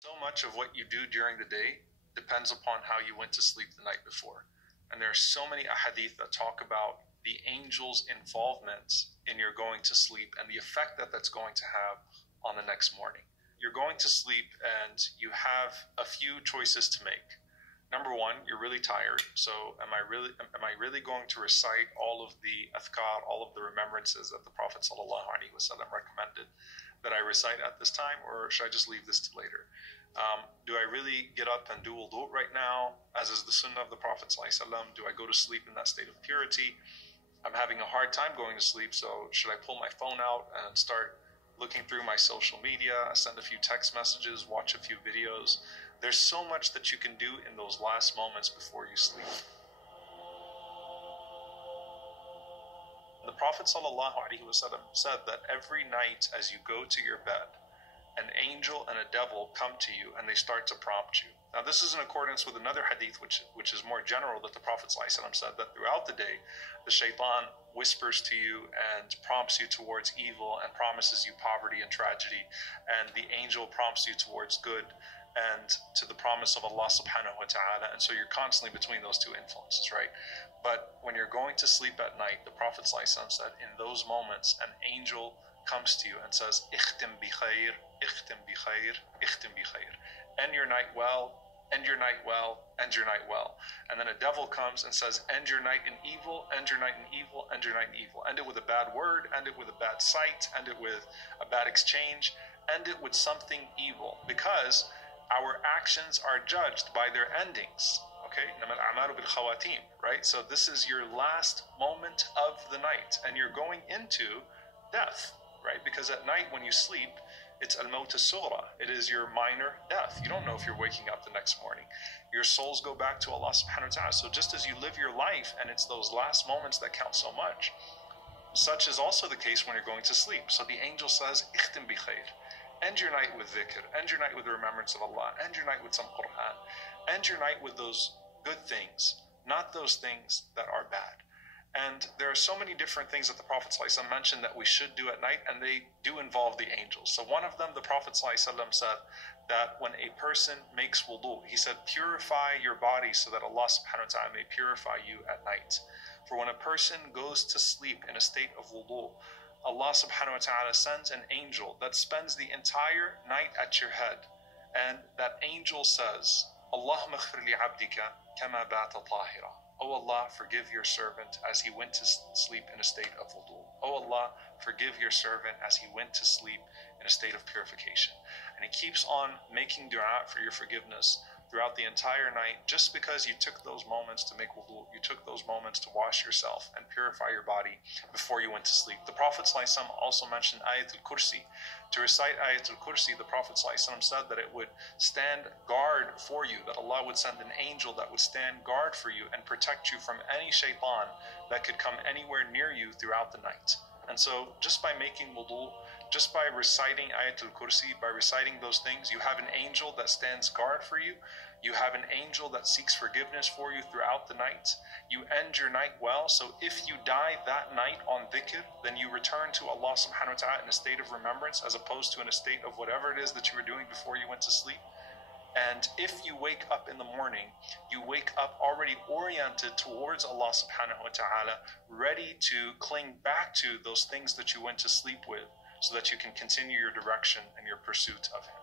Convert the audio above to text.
So much of what you do during the day depends upon how you went to sleep the night before. And there are so many ahadith that talk about the angel's involvement in your going to sleep and the effect that that's going to have on the next morning. You're going to sleep and you have a few choices to make. Number one, you're really tired. So am I really going to recite all of the adhkar, all of the remembrances that the Prophet ﷺ recommended that I recite at this time, or should I just leave this to later? Do I really get up and do wudu right now, as is the sunnah of the Prophet ﷺ? Do I go to sleep in that state of purity? I'm having a hard time going to sleep, so should I pull my phone out and start looking through my social media, send a few text messages, watch a few videos? There's so much that you can do in those last moments before you sleep. The Prophet ﷺ said that every night as you go to your bed, an angel and a devil come to you and they start to prompt you. Now this is in accordance with another hadith which is more general, that the Prophet ﷺ said that throughout the day the shaitan whispers to you and prompts you towards evil and promises you poverty and tragedy, and the angel prompts you towards good and to the promise of Allah subhanahu wa ta'ala. And so you're constantly between those two influences, right? But when you're going to sleep at night, the Prophet ﷺ said in those moments an angel comes to you and says, "Ikhtim bi khair, ikhtim bi khair, ikhtim bi khair." End your night well, end your night well, end your night well. And then a devil comes and says, end your night in evil, end your night in evil, end your night in evil. End it with a bad word, end it with a bad sight, end it with a bad exchange, end it with something evil. Because our actions are judged by their endings. Okay? Right? So this is your last moment of the night, and you're going into death, right? Because at night when you sleep, it's al-maut as-sughra. It is your minor death. You don't know if you're waking up the next morning. Your souls go back to Allah subhanahu wa ta'ala. So just as you live your life and it's those last moments that count so much, such is also the case when you're going to sleep. So the angel says, "Ikhtim bi khair." End your night with dhikr, end your night with the remembrance of Allah, end your night with some Quran, end your night with those good things, not those things that are bad. And there are so many different things that the Prophet ﷺ mentioned that we should do at night, and they do involve the angels. So one of them, the Prophet ﷺ said that when a person makes wudu, he said, purify your body so that Allah subhanahu wa ta'ala may purify you at night. For when a person goes to sleep in a state of wudu, Allah subhanahu wa ta'ala sends an angel that spends the entire night at your head. And that angel says, Allahumma ighfir li abdika kama bata tahira. Oh Allah, forgive your servant as he went to sleep in a state of wudu. Oh Allah, forgive your servant as he went to sleep in a state of purification. And he keeps on making dua for your forgiveness throughout the entire night, just because you took those moments to make wudu, you took those moments to wash yourself and purify your body before you went to sleep. The Prophet ﷺ also mentioned Ayatul Kursi. To recite Ayatul Kursi, the Prophet ﷺ said that it would stand guard for you, that Allah would send an angel that would stand guard for you and protect you from any shaitan that could come anywhere near you throughout the night. And so just by making wudu, just by reciting Ayatul Kursi, by reciting those things, you have an angel that stands guard for you. You have an angel that seeks forgiveness for you throughout the night. You end your night well. So if you die that night on dhikr, then you return to Allah subhanahu wa ta'ala in a state of remembrance, as opposed to in a state of whatever it is that you were doing before you went to sleep. And if you wake up in the morning, you wake up already oriented towards Allah subhanahu wa ta'ala, ready to cling back to those things that you went to sleep with, so that you can continue your direction and your pursuit of Him.